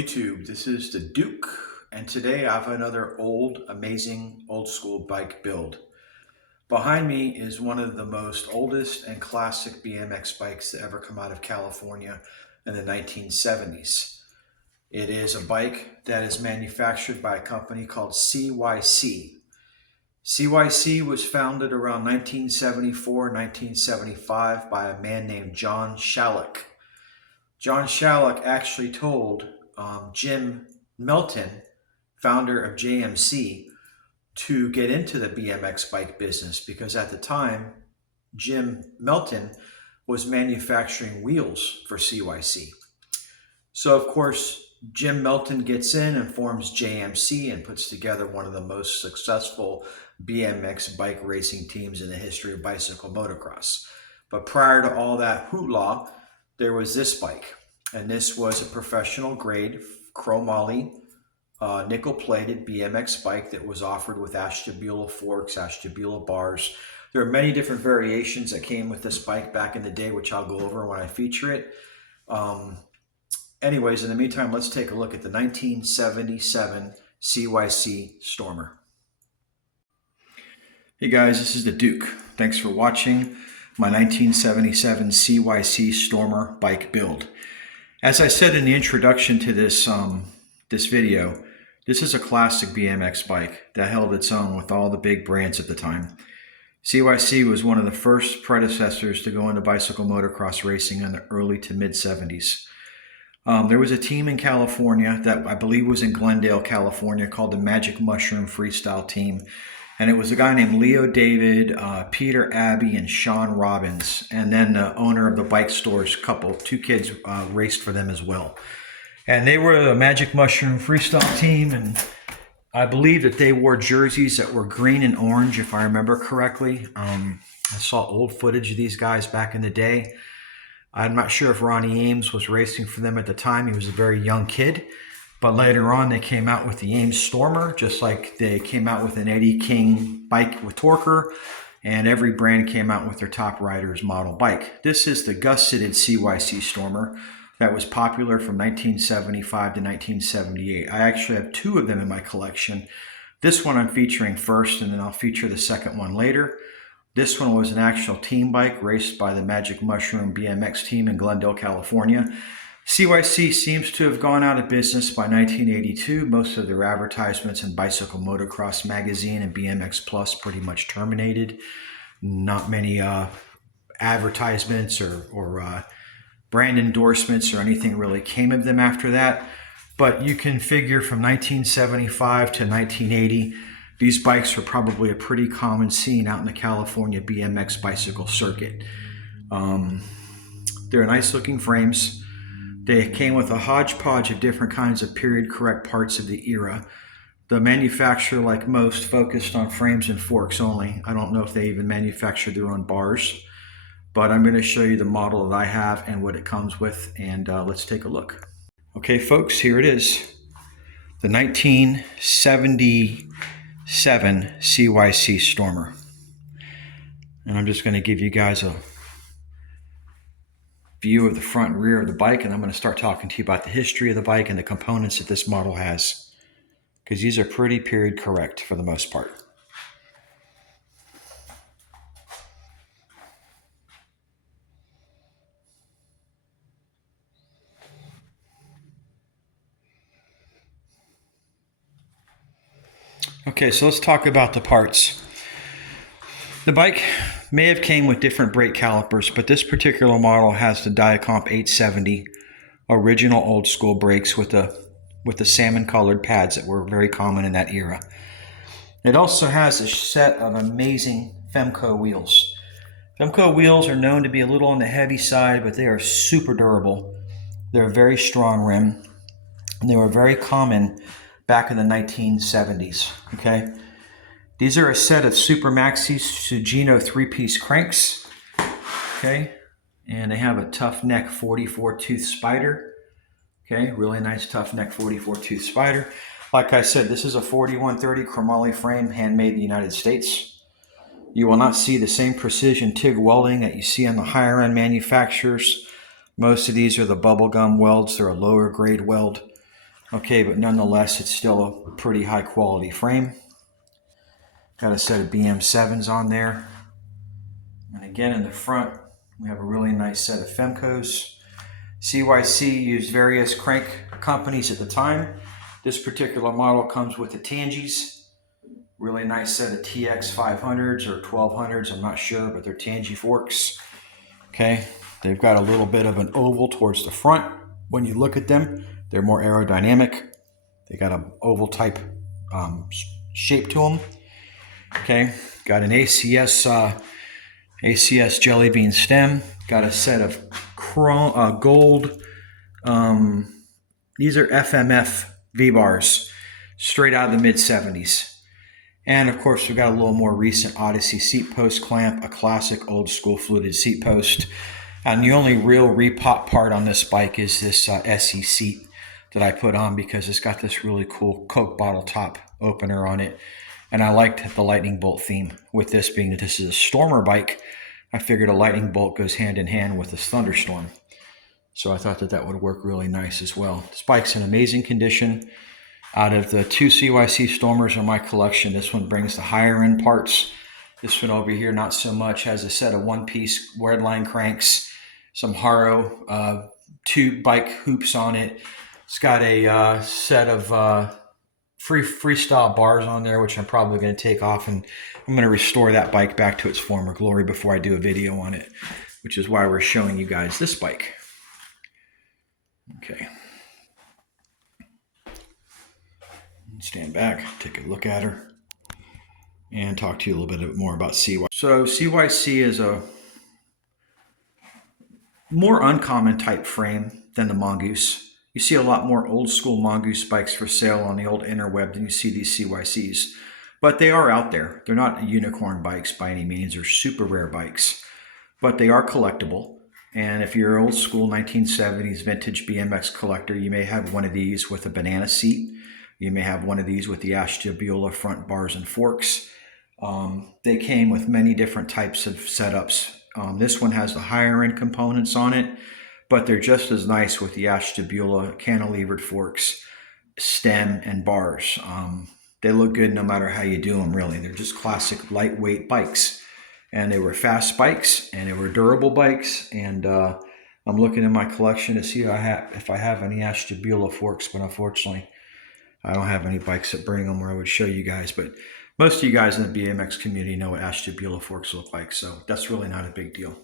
YouTube, this is the Duke, and today I have another amazing old school bike build. Behind me is one of the most oldest and classic BMX bikes to ever come out of California in the 1970s. It is a bike that is manufactured by a company called CYC. CYC was founded around 1974-1975 by a man named John Shalleck. John Shalleck actually told Jim Melton, founder of JMC, to get into the BMX bike business because at the time, Jim Melton was manufacturing wheels for CYC. So of course, Jim Melton gets in and forms JMC and puts together one of the most successful BMX bike racing teams in the history of bicycle motocross. But prior to all that hoopla, there was this bike, and this was a professional grade chromoly nickel plated BMX bike that was offered with Ashtabula forks, Ashtabula bars. There are many different variations that came with this bike back in the day, which I'll go over when I feature it. Anyways, in the meantime, let's take a look at the 1977 CYC Stormer. Hey guys, this is the Duke. Thanks for watching my 1977 CYC Stormer bike build. As I said in the introduction to this video, this is a classic BMX bike that held its own with all the big brands at the time. CYC was one of the first predecessors to go into bicycle motocross racing in the early to mid 70s. There was a team in California that I believe was in Glendale, California, called the Magic Mushroom Freestyle Team. And it was a guy named Leo David, Peter Abbey, and Sean Robbins. And then the owner of the bike stores couple, two kids raced for them as well. And they were the Magic Mushroom Freestyle Team. And I believe that they wore jerseys that were green and orange, if I remember correctly. I saw old footage of these guys back in the day. I'm not sure if Ronnie Ames was racing for them at the time. He was a very young kid. But later on, they came out with the Ames Stormer, just like they came out with an Eddie King bike with Torker, and every brand came out with their top rider's model bike. This is the gusseted CYC Stormer that was popular from 1975 to 1978. I actually have two of them in my collection. This one I'm featuring first, and then I'll feature the second one later. This one was an actual team bike raced by the Magic Mushroom BMX team in Glendale, California. CYC seems to have gone out of business by 1982. Most of their advertisements in Bicycle Motocross Magazine and BMX Plus pretty much terminated. Not many advertisements or brand endorsements or anything really came of them after that. But you can figure from 1975 to 1980, these bikes were probably a pretty common scene out in the California BMX bicycle circuit. They're nice looking frames. They came with a hodgepodge of different kinds of period-correct parts of the era. The manufacturer, like most, focused on frames and forks only. I don't know if they even manufactured their own bars, but I'm going to show you the model that I have and what it comes with, and let's take a look. Okay, folks, here it is. The 1977 CYC Stormer. And I'm just going to give you guys a view of the front and rear of the bike, and I'm going to start talking to you about the history of the bike and the components that this model has, because these are pretty period correct for the most part. Okay, so let's talk about the parts. The bike may have came with different brake calipers, but this particular model has the Diacomp 870 original old school brakes with the salmon colored pads that were very common in that era. It also has a set of amazing Femco wheels. Femco wheels are known to be a little on the heavy side, but they are super durable. They're a very strong rim, and they were very common back in the 1970s. Okay. These are a set of Super Maxi Sugino 3-piece cranks, okay? And they have a tough neck 44 tooth spider, okay? Really nice tough neck 44 tooth spider. Like I said, this is a 4130 chromoly frame, handmade in the United States. You will not see the same precision TIG welding that you see on the higher end manufacturers. Most of these are the bubblegum welds. They're a lower grade weld. Okay, but nonetheless, it's still a pretty high quality frame. Got a set of BM7s on there. And again, in the front, we have a really nice set of Femcos. CYC used various crank companies at the time. This particular model comes with the Tangies. Really nice set of TX 500s or 1200s, I'm not sure, but they're Tangy forks. Okay, they've got a little bit of an oval towards the front. When you look at them, they're more aerodynamic. They got an oval type shape to them. Okay, got an ACS jelly bean stem. Got a set of gold. These are FMF V-bars, straight out of the mid-70s. And of course, we've got a little more recent Odyssey seat post clamp, a classic old school fluted seat post. And the only real repop part on this bike is this SE seat that I put on because it's got this really cool Coke bottle top opener on it. And I liked the lightning bolt theme. With this being that this is a Stormer bike, I figured a lightning bolt goes hand in hand with this thunderstorm. So I thought that that would work really nice as well. This bike's in amazing condition. Out of the two CYC Stormers in my collection, this one brings the higher end parts. This one over here, not so much, has a set of one-piece Redline cranks, some Haro two bike hoops on it. It's got a set of freestyle bars on there, which I'm probably going to take off, and I'm going to restore that bike back to its former glory before I do a video on it, which is why we're showing you guys this bike. Okay. Stand back, take a look at her, and talk to you a little bit more about CYC. So CYC is a more uncommon type frame than the Mongoose. You see a lot more old school Mongoose bikes for sale on the old interweb than you see these CYCs. But they are out there. They're not unicorn bikes by any means. They're super rare bikes. But they are collectible. And if you're an old school 1970s vintage BMX collector, you may have one of these with a banana seat. You may have one of these with the Ashtabula front bars and forks. They came with many different types of setups. This one has the higher end components on it, but they're just as nice with the Ashtabula cantilevered forks, stem, and bars. They look good no matter how you do them, really. They're just classic lightweight bikes. And they were fast bikes, and they were durable bikes. And I'm looking in my collection to see if I have any Ashtabula forks, but unfortunately, I don't have any bikes that bring them where I would show you guys, but most of you guys in the BMX community know what Ashtabula forks look like, so that's really not a big deal.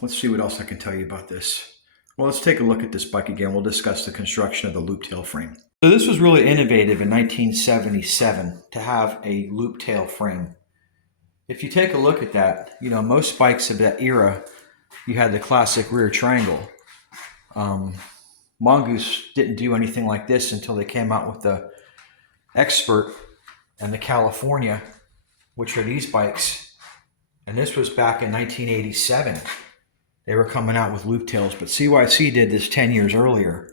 Let's see what else I can tell you about this. Well, let's take a look at this bike again. We'll discuss the construction of the loop tail frame. So this was really innovative in 1977 to have a loop tail frame. If you take a look at that, you know, most bikes of that era, you had the classic rear triangle. Mongoose didn't do anything like this until they came out with the Expert and the California, which are these bikes. And this was back in 1987. They were coming out with loop tails, but CYC did this 10 years earlier.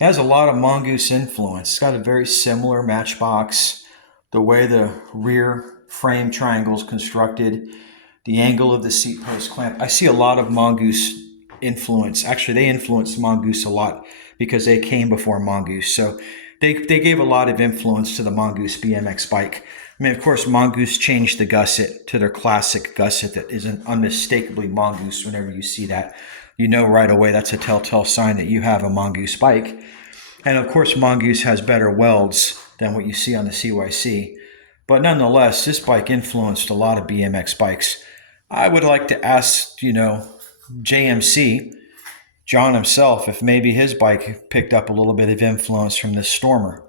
It has a lot of Mongoose influence. It's got a very similar matchbox, the way the rear frame triangle is constructed, the angle of the seat post clamp. I see a lot of Mongoose influence. Actually, they influenced Mongoose a lot because they came before Mongoose. So they gave a lot of influence to the Mongoose BMX bike. I mean, of course, Mongoose changed the gusset to their classic gusset that is an unmistakably Mongoose. Whenever you see that, you know right away that's a telltale sign that you have a Mongoose bike. And of course, Mongoose has better welds than what you see on the CYC. But nonetheless, this bike influenced a lot of BMX bikes. I would like to ask, you know, JMC, John himself, if maybe his bike picked up a little bit of influence from this Stormer.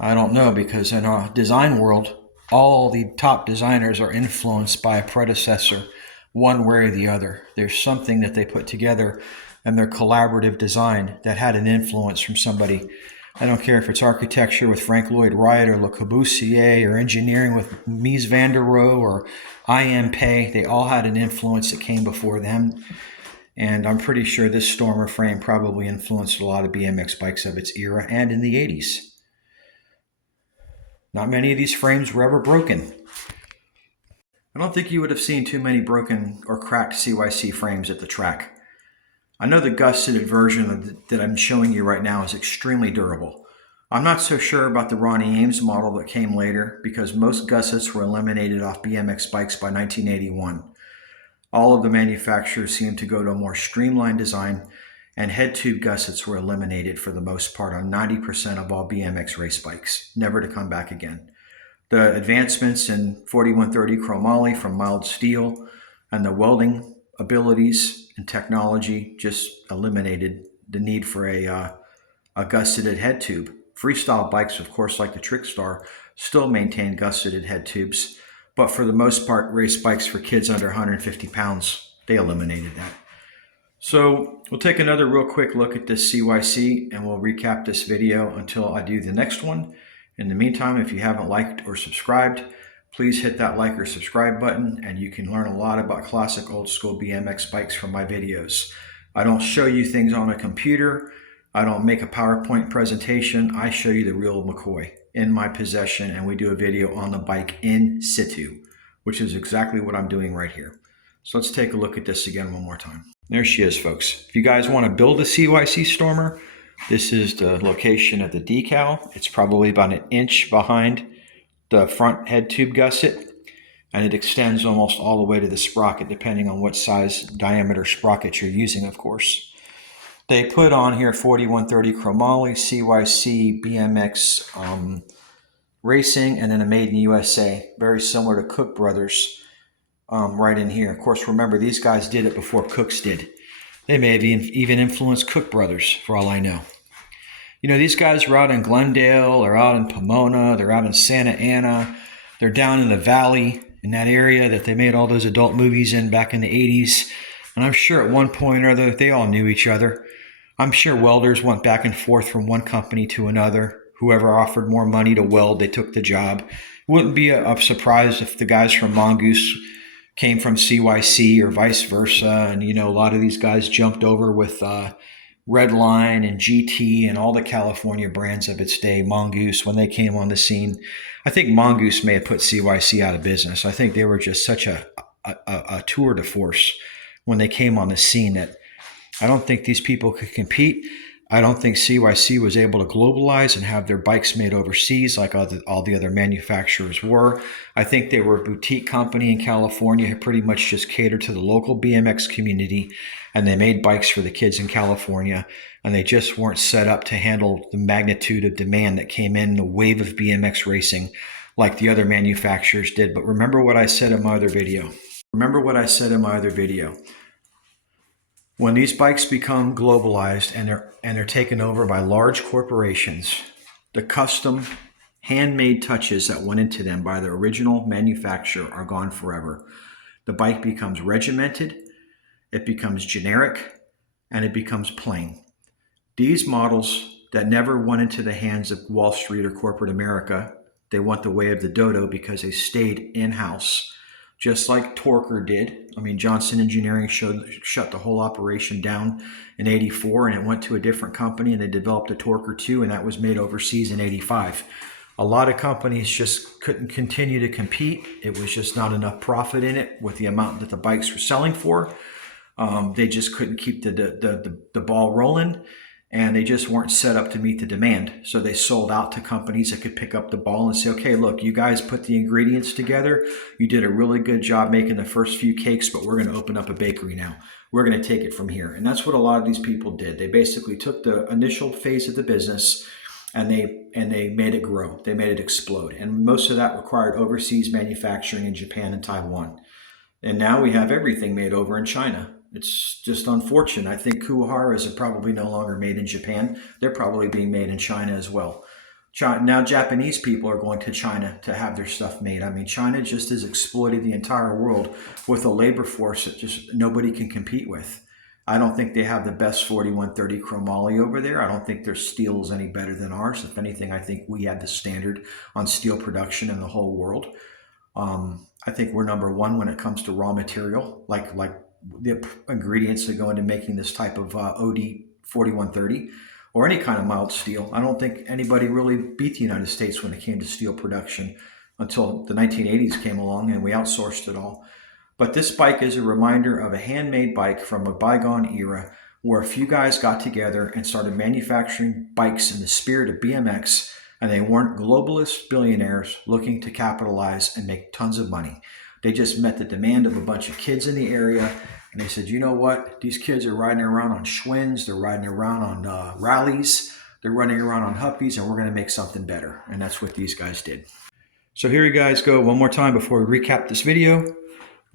I don't know, because in our design world, all the top designers are influenced by a predecessor one way or the other. There's something that they put together in their collaborative design that had an influence from somebody. I don't care if it's architecture with Frank Lloyd Wright or Le Corbusier, or engineering with Mies van der Rohe or I.M. Pei. They all had an influence that came before them. And I'm pretty sure this Stormer frame probably influenced a lot of BMX bikes of its era and in the 80s. Not many of these frames were ever broken. I don't think you would have seen too many broken or cracked CYC frames at the track. I know the gusseted version that I'm showing you right now is extremely durable. I'm not so sure about the Ronnie Ames model that came later because most gussets were eliminated off BMX bikes by 1981. All of the manufacturers seemed to go to a more streamlined design, and head tube gussets were eliminated for the most part on 90% of all BMX race bikes, never to come back again. The advancements in 4130 chromoly from mild steel and the welding abilities and technology just eliminated the need for a gusseted head tube. Freestyle bikes, of course, like the Trickstar, still maintain gusseted head tubes, but for the most part, race bikes for kids under 150 pounds, they eliminated that. So we'll take another real quick look at this CYC and we'll recap this video until I do the next one. In the meantime, if you haven't liked or subscribed, please hit that like or subscribe button and you can learn a lot about classic old school BMX bikes from my videos. I don't show you things on a computer. I don't make a PowerPoint presentation. I show you the real McCoy in my possession and we do a video on the bike in situ, which is exactly what I'm doing right here. So let's take a look at this again one more time. There she is, folks. If you guys want to build a CYC Stormer, this is the location of the decal. It's probably about an inch behind the front head tube gusset, and it extends almost all the way to the sprocket, depending on what size diameter sprocket you're using, of course. They put on here 4130 chromoly, CYC, BMX racing, and then a made in the USA, very similar to Cook Brothers. Right in here. Of course, remember, these guys did it before Cooks did. They may have even influenced Cook Brothers, for all I know. You know, these guys are out in Glendale, they're out in Pomona, they're out in Santa Ana, they're down in the valley, in that area that they made all those adult movies in back in the 80s. And I'm sure at one point or other, they all knew each other. I'm sure welders went back and forth from one company to another. Whoever offered more money to weld, they took the job. It wouldn't be a surprise if the guys from Mongoose came from CYC or vice versa. And, you know, a lot of these guys jumped over with Redline and GT and all the California brands of its day, Mongoose, when they came on the scene. I think Mongoose may have put CYC out of business. I think they were just such a tour de force when they came on the scene that I don't think these people could compete. I don't think CYC was able to globalize and have their bikes made overseas like all the other manufacturers were. I think they were a boutique company in California who pretty much just catered to the local BMX community, and they made bikes for the kids in California, and they just weren't set up to handle the magnitude of demand that came in the wave of BMX racing like the other manufacturers did. But remember what I said in my other video. When these bikes become globalized and they're taken over by large corporations, the custom handmade touches that went into them by the original manufacturer are gone forever. The bike becomes regimented, it becomes generic, and it becomes plain. These models that never went into the hands of Wall Street or corporate America, they went the way of the dodo because they stayed in-house. Just like Torker did. I mean, Johnson Engineering shut the whole operation down in '84, and it went to a different company, and they developed a Torker 2, and that was made overseas in '85. A lot of companies just couldn't continue to compete. It was just not enough profit in it with the amount that the bikes were selling for. They just couldn't keep the ball rolling, and they just weren't set up to meet the demand. So they sold out to companies that could pick up the ball and say, okay, look, you guys put the ingredients together. You did a really good job making the first few cakes, but we're going to open up a bakery now. We're going to take it from here. And that's what a lot of these people did. They basically took the initial phase of the business and they made it grow. They made it explode. And most of that required overseas manufacturing in Japan and Taiwan. And now we have everything made over in China. It's just unfortunate. I think Kuwaharas are probably no longer made in Japan. They're probably being made in China as well. Now Japanese people are going to China to have their stuff made. I mean, China just has exploited the entire world with a labor force that just nobody can compete with. I don't think they have the best 4130 chromoly over there. I don't think their steel is any better than ours. If anything, I think we have the standard on steel production in the whole world. I think we're number one when it comes to raw material, like the ingredients that go into making this type of OD 4130 or any kind of mild steel. I don't think anybody really beat the United States when it came to steel production until the 1980s came along and we outsourced it all. But this bike is a reminder of a handmade bike from a bygone era where a few guys got together and started manufacturing bikes in the spirit of BMX, and they weren't globalist billionaires looking to capitalize and make tons of money. They just met the demand of a bunch of kids in the area, and they said, you know what? These kids are riding around on Schwinn's, they're riding around on rallies, they're running around on Huppies, and we're going to make something better. And that's what these guys did. So here you guys go one more time before we recap this video.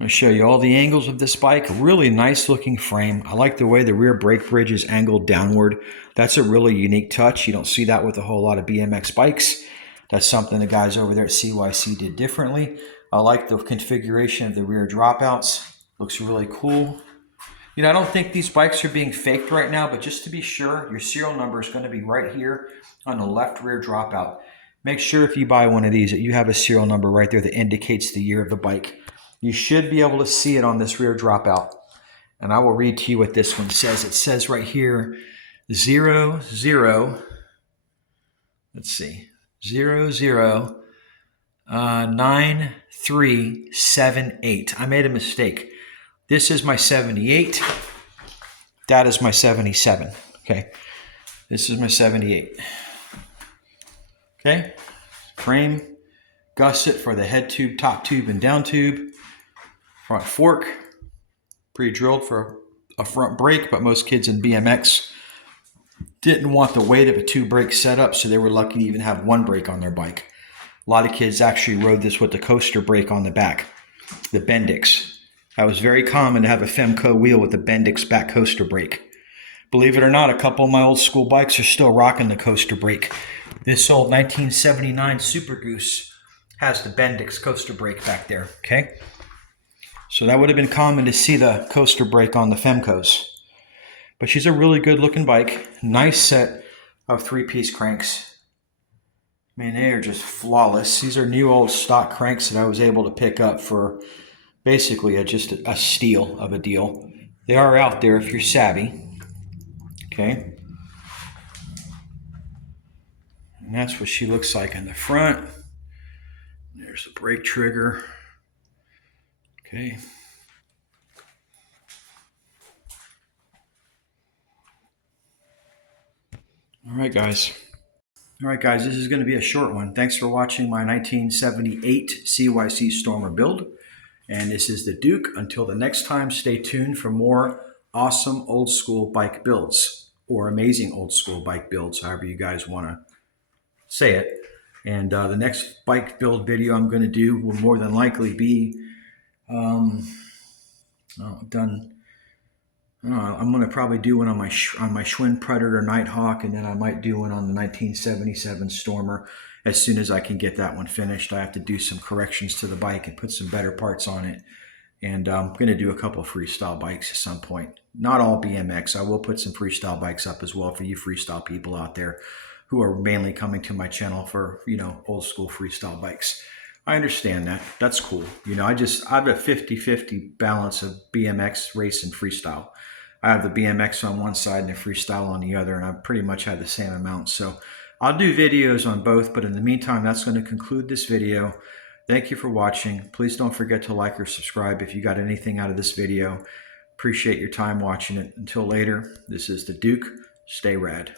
I'm going to show you all the angles of this bike. A really nice looking frame. I like the way the rear brake bridge is angled downward. That's a really unique touch. You don't see that with a whole lot of BMX bikes. That's something the guys over there at CYC did differently. I like the configuration of the rear dropouts. Looks really cool. You know, I don't think these bikes are being faked right now, but just to be sure, your serial number is going to be right here on the left rear dropout. Make sure if you buy one of these that you have a serial number right there that indicates the year of the bike. You should be able to see it on this rear dropout. And I will read to you what this one says. It says right here, 00, let's see, 009378. I made a mistake. This is my 78. That is my 77. Okay. This is my 78. Okay. Frame, gusset for the head tube, top tube, and down tube. Front fork, pre-drilled for a front brake, but most kids in BMX didn't want the weight of a two-brake setup, so they were lucky to even have one brake on their bike. A lot of kids actually rode this with the coaster brake on the back, the Bendix. That was very common to have a Femco wheel with the Bendix back coaster brake. Believe it or not, a couple of my old school bikes are still rocking the coaster brake. This old 1979 Super Goose has the Bendix coaster brake back there, okay? So that would have been common to see the coaster brake on the Femcos. But she's a really good looking bike. Nice set of 3-piece cranks. I mean, they are just flawless. These are new old stock cranks that I was able to pick up for basically just a steal of a deal. They are out there if you're savvy. Okay. And that's what she looks like in the front. There's the brake trigger. Okay. All right, guys, this is going to be a short one. Thanks for watching my 1978 CYC Stormer build. And this is the Duke. Until the next time, stay tuned for more awesome old school bike builds, or amazing old school bike builds, however you guys want to say it. And the next bike build video I'm going to do will more than likely be I'm going to probably do one on my Schwinn Predator Nighthawk, and then I might do one on the 1977 Stormer as soon as I can get that one finished. I have to do some corrections to the bike and put some better parts on it. And I'm going to do a couple of freestyle bikes at some point. Not all BMX. I will put some freestyle bikes up as well for you freestyle people out there who are mainly coming to my channel for, you know, old school freestyle bikes. I understand that. That's cool. You know, I have a 50-50 balance of BMX, race, and freestyle. I have the BMX on one side and the freestyle on the other, and I pretty much have the same amount. So I'll do videos on both, but in the meantime, that's going to conclude this video. Thank you for watching. Please don't forget to like or subscribe if you got anything out of this video. Appreciate your time watching it. Until later, this is the Duke. Stay rad.